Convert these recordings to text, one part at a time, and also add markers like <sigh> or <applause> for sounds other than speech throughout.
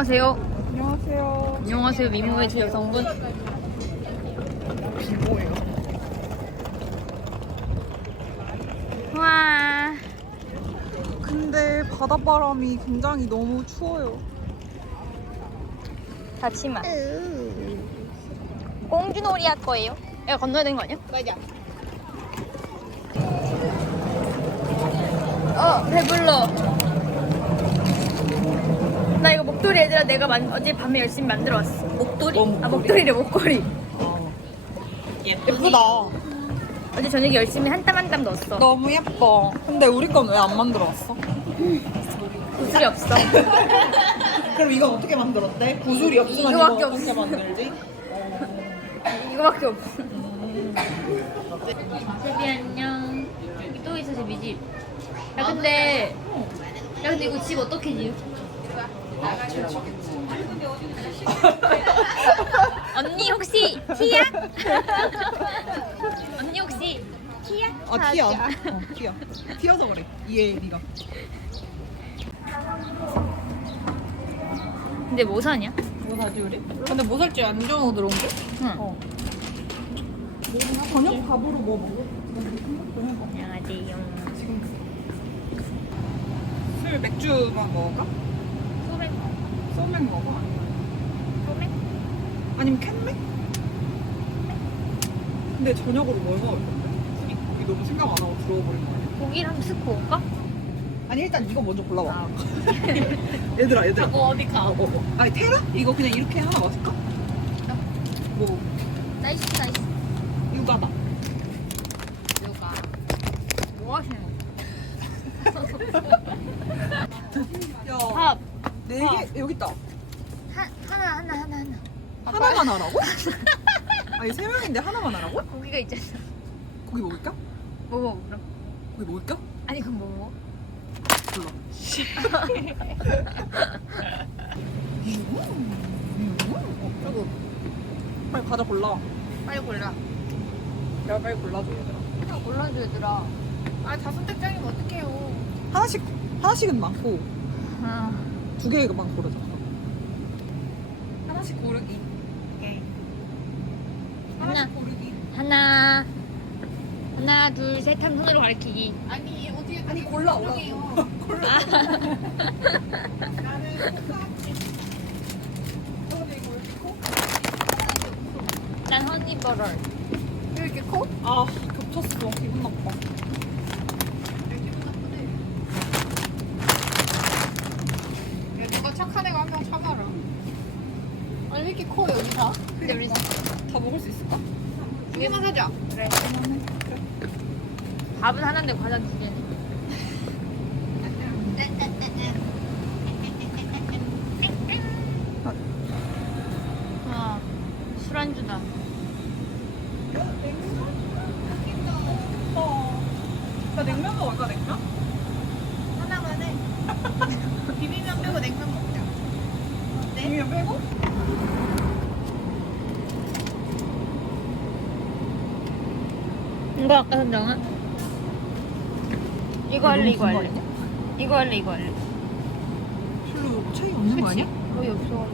안녕하세요. 안녕하세요. 안녕하세요. 미모의 제 여성분. 비모예요. 와. 근데 바닷바람이 굉장히 너무 추워요. 다치마. 공주놀이 할 거예요. 야 건너야 되는 거 아니야? 맞아. 어 배불러. 목도리 얘들아 내가 만, 어제 밤에 열심히 만들어 왔어. 목도리? 뭐 목도리? 아 목도리래 목걸이. 예쁘다. 어제 저녁에 열심히 한 땀 한 땀 넣었어. 너무 예뻐. 근데 우리 건 왜 안 만들어 왔어? 구슬이 없어. <laughs> 그럼 이건 어떻게 만들었대? 구슬이 없으면 이거밖에 이거 어떻게 없어. 만들지? <laughs> 이거밖에 없어. 제비 안녕. 여기 또 있어 제비 집. 야 근데 야 근데 이거 집 어떻게 지어? 언니 혹시 티야? <laughs> 언니 혹시 티야? 아 티야. 어, 티야. 티여서 그래. 이해 네가. 근데 뭐 사냐? 뭐 사지 우리? 근데 뭐 살지 안 정하고 들어온 게? 응. 어. 저녁 밥으로 뭐 먹어? 안녕하세요. 술 맥주만 먹을까? 소맥. 먹어? 소맥? 아니면 캔맥? 근데 저녁으로 뭘 먹을 건데? 우리 너무 생각 안 하고 들어버린 거 아니야? 한번 쓱 구울까? 아니 일단 이거 먼저 골라봐 <laughs> 얘들아 얘들아 뭐 어디 가? 어, 어. 아니 테라? 이거 그냥 이렇게 하나 마실까? 뭐 나이스 나이스. 육아다 누가 뭐 하시는 거? 야 밥. 네개 여기 있다 하, 하나 하나 하나 하나. 하나만 하라고? <laughs> 아니 세 명인데 하나만 하라고? 고기가 있잖아. 고기 먹을까? 뭐 먹어 그럼? 고기 먹을까? 아니 그럼 뭐 먹어? 몰라 그리고 빨리 과자 골라 빨리 골라. 야 빨리 골라줘 얘들아 아, 골라줘 얘들아. 아 다섯 택장이면 어떡해요? 하나씩 하나씩은 많고 아, 두 개만 고르자. 하나씩 고르기. 오케이. 하나. 하나씩 고르기. 하나. 하나 둘셋 하면 손으로 가리키기. 아니 어떻게 아니 골라 골라. <laughs> 나는 왜 이렇게 커? 난 허니버럴. 왜 이렇게 커? 아 겹쳤어. 기분 나빠 야, 누가 착한 애가 한 명 참아라. 아니 왜 이렇게 커 여기 다? 근데 우리 다 먹을 수 있을까? 두 개만 사자. 그래. 밥은 하나인데 과자 두 개네. 아, 술안주다. 어. 나 냉면 먹을까 냉면? 하나만 해. 비빔면 빼고 냉면 먹자. 냉면 빼고? 이거 아까 선정은? 이거 할래 이거 할래. 이거 할래 이거 할래. 별로 차이 없는 거 아니야? 거의 없어.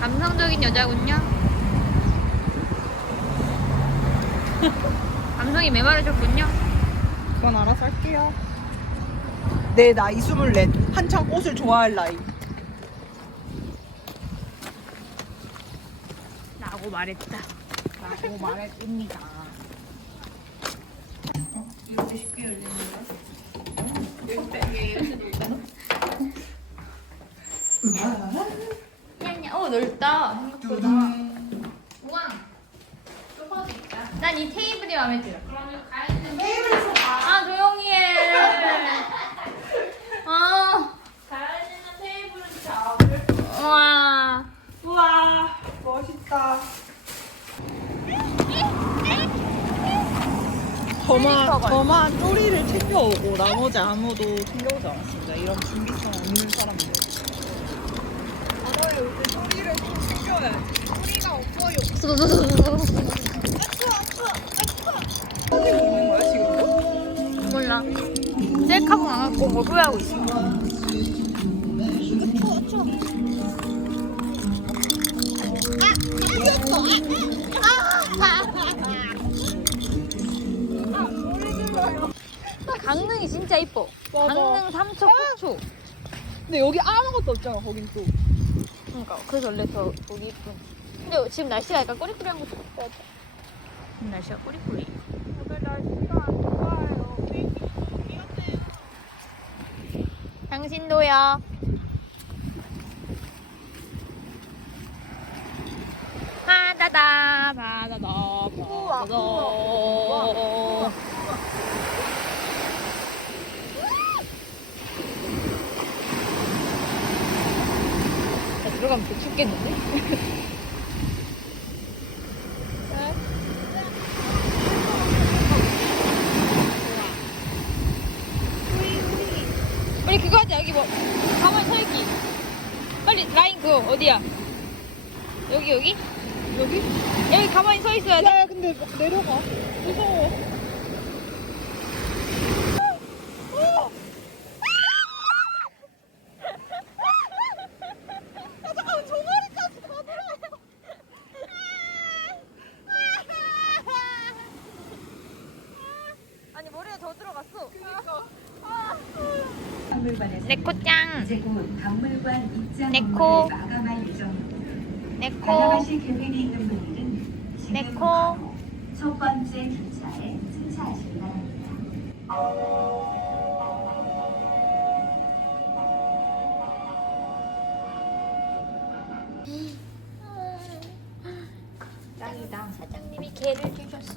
감성적인 여자군요. <laughs> 감성이 메마르셨군요. 그건 알아서 할게요. 내 나이 스물넷. 한창 꽃을 좋아할 나이 라고 말했다. 라고 말했습니다. 이렇게 쉽게 열리는 거야? 어 넓다. 생각보다. 우와 소파도 있다. 난 이 테이블이 마음에 들어 그러면 가야 되는 테이블에서 아 조용히 해 아. 가야 되는 테이블은 잡을 우와 우와 멋있다 저만, 저만 쪼리를 챙겨오고 나머지 아무도 챙겨오지 않았습니다 이런 준비성 없는 사람들 알아요 근데 쪼리를 좀 챙겨야지 소리가 없어요. 어디 먹는 거야 지금? 몰라 셀프 데카봉 안 갖고 온거 후회하고 있어. 강릉이 진짜 이뻐. 맞아. 강릉 삼척 호초. 근데 여기 아무것도 없잖아 거긴 또 그러니까 그래서 원래 더 보기 이쁜. 근데 지금 날씨가 약간 꾸리꾸리한 것도 있어. 지금 날씨가 꾸리꾸리. 오늘 날씨가 안 좋아요 당신도요. 바다다 바다다 바다다. 나 들어가면 더 춥겠는데? 우리 그거 하자. 여기 뭐 가만히 서 있기. 빨리 라인 그거 어디야? 여기 여기? 여기? 여기 가만히 서 있어야 돼. 야 근데 막 내려가. 무서워 아니 머리가 더 들어갔어 박물관에서 네코짱 네코. 네코 네코. 첫 번째 기차에 승차하시기 바랍니다. 짱이다 사장님이 개를 주셨어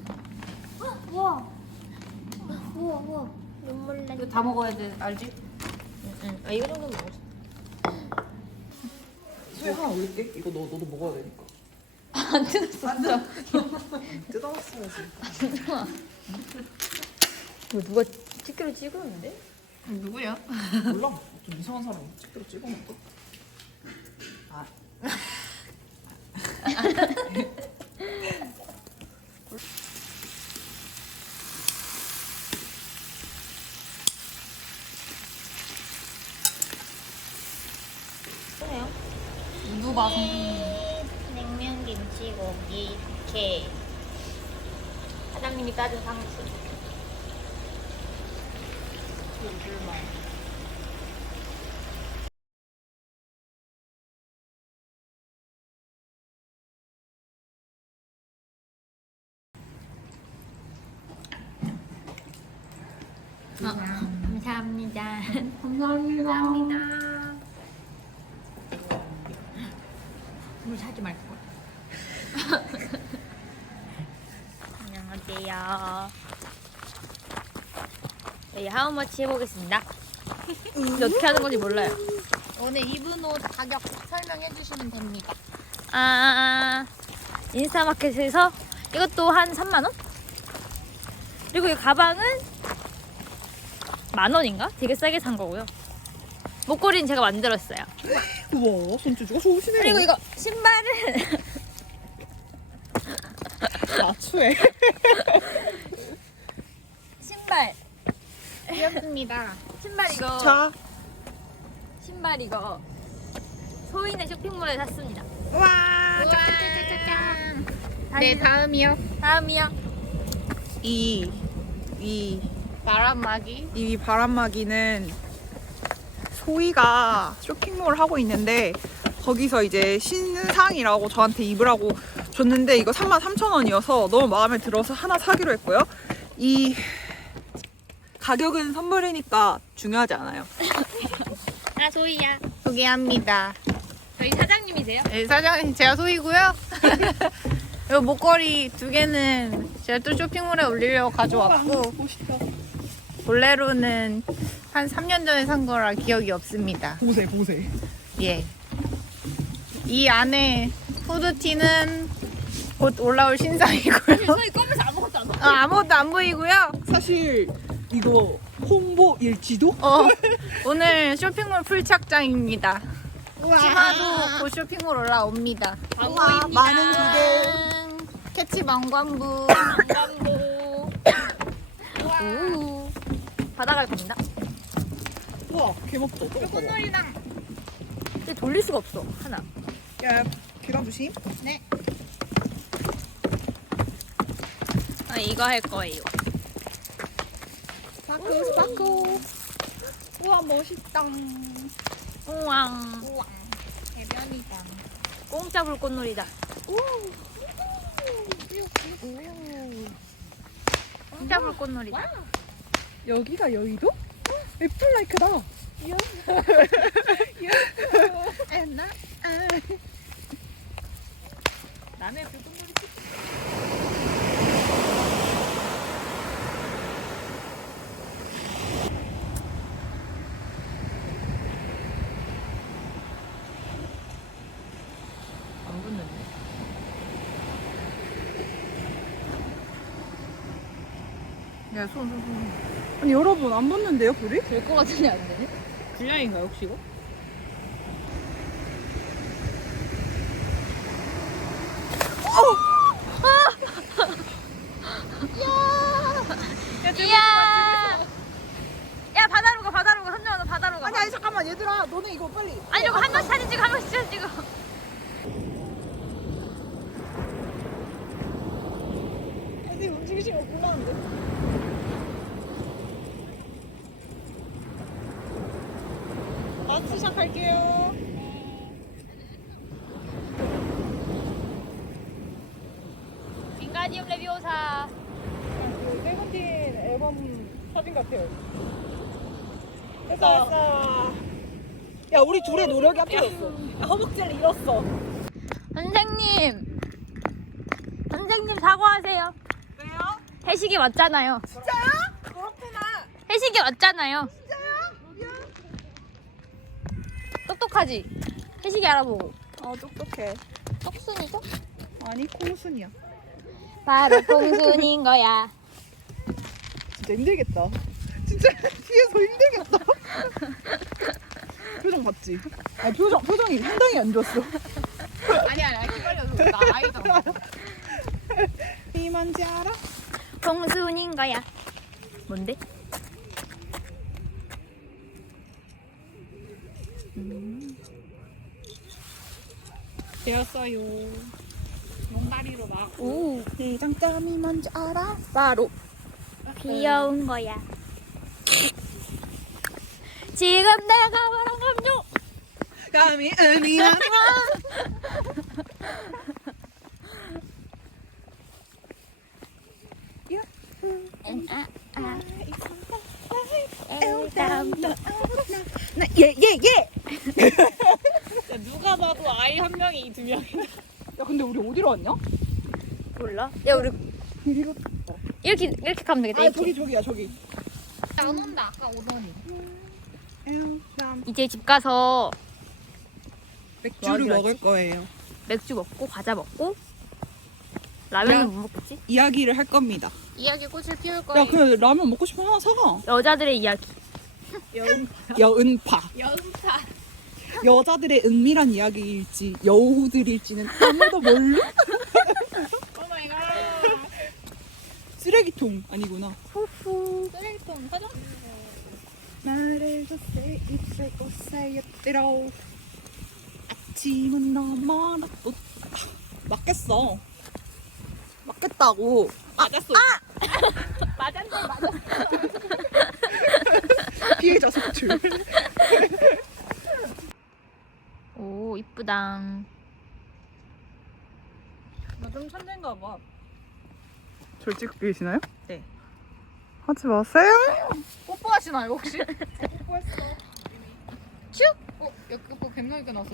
우와 우와 우와 눈물 나 이거 다 먹어야 돼, 알지? 응. 아 이거 정도는 먹었어. 수에 하나 올릴게. 이거 너, 너도 먹어야 되니까. 안 뜯었어. 진짜 <laughs> 뜯어봤어야지 이거 누가 찍기로 찍었는데? 누구야? 몰라. <laughs> 좀 이상한 사람 찍도록 찍어놓고 아 누가? 냉면 김치고기 게 사장님이 따준 상수 어, 감사합니다. 감사합니다. 물 사지 말 걸. <laughs> 안녕하세요. 저희 하우머치 해보겠습니다. 근데 어떻게 하는 건지 몰라요. 오늘 입은 옷 가격 설명해 주시면 됩니다. 아, 인스타마켓에서 이것도 한 3만원? 그리고 이 가방은 만원인가? 되게 싸게 산 거고요. 목걸이는 제가 만들었어요. 우와 손재주가 좋으시네요 그리고 이거 신발은 나추해 <laughs> 신발 귀엽습니다. 신발 이거 자 신발 이거 소인의 쇼핑몰에 샀습니다. 와 짠. 네, 다음이요. 다음이요. 이, 이, 바람막이. 이 바람막이는 소희가 쇼핑몰 하고 있는데 거기서 이제 신상이라고 저한테 입으라고 줬는데 이거 33,000원이어서 너무 마음에 들어서 하나 사기로 했고요. 이 가격은 선물이니까 중요하지 않아요. 아 소희야. 소개합니다. 저희 사장님이세요? 네, 사장님 제가 소이고요. <laughs> 이 목걸이 두 개는 제가 또 쇼핑몰에 올리려고 가져왔고 멋있다. 볼레로는 한 3년 전에 산 거라 기억이 없습니다. 보세, 보세. 예. 이 안에 후드티는 곧 올라올 신상이고요. 소희 검은색 아무것도 안 먹어. 어, 아무것도 안 보이고요. 사실 이거 홍보 일지도? 어, 오늘 쇼핑몰 풀착장입니다. 치마도 곧 쇼핑몰 올라옵니다. 우와, 많은 기대. 캐치 망관부. 오. 바다 갈 겁니다. 우와 개먹다. 꽃놀이당. 근데 돌릴 수가 없어 하나. 야 계단 조심. 아 이거 할 거예요. 스파크 스파크. 우와 멋있다. 우왕. 대변이다. 공짜 불꽃놀이다. 공짜 불꽃놀이다. 여기가 여의도? 애플라이크다. 남의 불꽃놀이 안 붙는데? 야, 손, 손, 손. 아니 여러분 안 붙는데요 불이? 될 것 같은데 안 되네? 불량인가요, 혹시 이거? 이야! 야, 바다로 가, 바다로 가. 선정아, 너 바다로 가. 아니 아니 잠깐만 얘들아 너네 이거 빨리. 아니, 이거 한 명씩 사진 찍어, 한 명씩 사진 찍어. 애들 움직이시면 곤란한데. 마트 시작할게요. 빙가디움 레비오사. 그 세븐틴 앨범 사진 같아요. 됐어 됐어. 야 우리 둘의 노력이 합쳐졌어. 허벅지를 잃었어. 선생님! 선생님, 사과하세요. 왜요? 회식이 왔잖아요. 진짜요? 그렇구나. 회식이 왔잖아요. 똑똑하지? 회식이 알아보고. 어 똑똑해. 똑순이죠? 아니 콩순이야. 바로 콩순인 거야. 진짜 힘들겠다. 진짜 <laughs> 뒤에서 힘들겠다. 표정 봤지? 아 표정 표정이 상당히 안 좋았어. 아니, 아니, 기다려서 나 아이잖아. 이 뭔지 알아? 콩순인 거야. 뭔데? 되었어요. 용다리로 막. 오, 이 장점이 뭔지 알아? 바로 귀여운 거야. 지금 내가 말한 감정. 감이 의미하는 아, 아. 에우담. 예예 예. 누가 봐도 아이 한 명이 두 명이다. 야 근데 우리 어디로 왔냐? 몰라? 야, 우리 이리로. 이렇게 이렇게 가면 되겠다. 아 이렇게. 저기 저기야 저기. 안 온다. 아까 오더니. 이제 집 가서 맥주를 뭐 먹을 거예요. 맥주 먹고 과자 먹고 라면은 못 먹겠지? 이야기를 할 겁니다. 이야기 꽃을 피울 야 거예요. 그 라면 먹고 싶으면 하나 사가. 여자들의 이야기. <laughs> 여은파. 연파. 여자들의 은밀한 이야기일지 여우들일지는 아무도 몰라. <laughs> 오마이갓. <laughs> 쓰레기통 아니구나. 후후. 쓰레기통 사줘? 나를 줬세 입술 옷사였대로 아침은 너무나 또 맞겠어. 맞겠다고. 맞았어. <laughs> 맞았네, 맞았어. <laughs> 피해자 속출. 오 이쁘당. 나좀 천재인가 봐. 절 찍고 계시나요? 네. 하지 마세요. 뽀뽀하시나요, 혹시? <laughs> 뽀뽀했어. 슉! 어, 야, 그거 뱀나니까 나서.